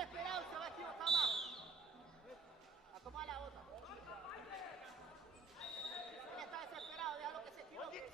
desesperado, se va a equivocar más. A tomar la otra. Él está desesperado, déjalo que se equivoque.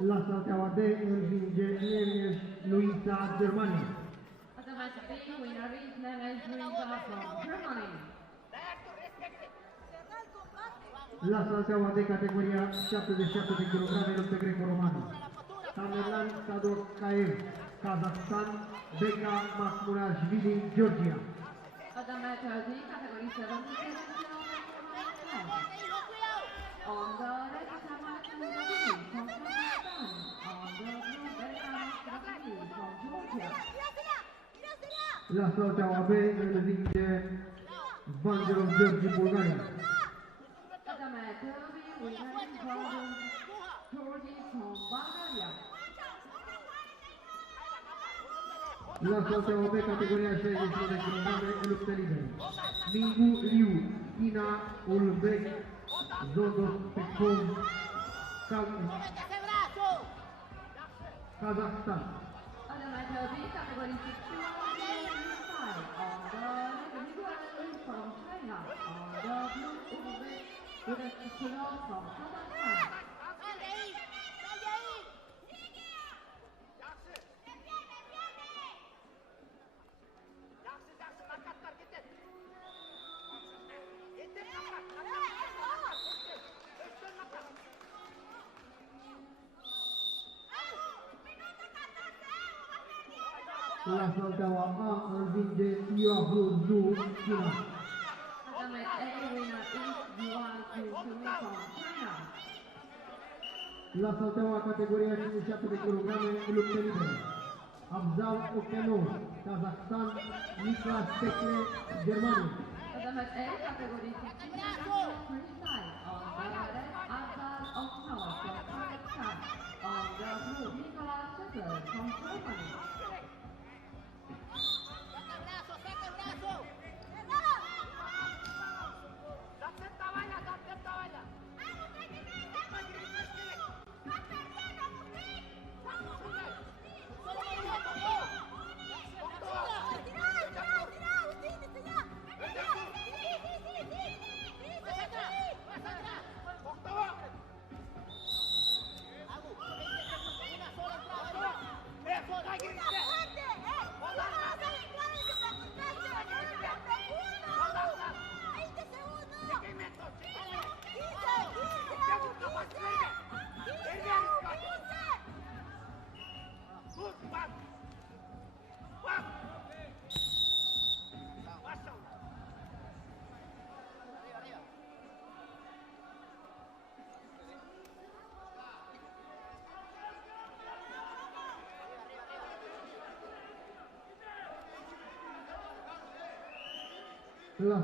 La salteaua D învinge Nemes Luisa Germania. Automatic winner is Nemes Luisa from Germany. La salteaua D categoria 77 de kg luptă greco-romană. Tamerlan Sadorkaev, Kazakhstan, Beka Makhmurashvili, Georgia. Automatic category 77 on the red Kazakhstan from Kazakhstan. On the blue Beka Makhmurashvili from Georgia. La salteaua B învinge Vangelov Georgi, Bulgaria. Automatic winner is Georgi from Bulgaria. La salteaua B categoria 61 de kg luptă liberă. Mingu Liu, China, Ulbek, Zodos Pekov, Kazakhstan. Automatic category 61 on the red from China. On the blue Uzbek with a kilo from Kazakhstan. La salteaua A învinge Yahu Zhu, China. Automatic winner is Yuan Zhu from China. La salteaua categoria 57 de kg luptă liberă. Abzal Okenov, Kazakhstan, Niklas Tekle, Germania. Automatic category 57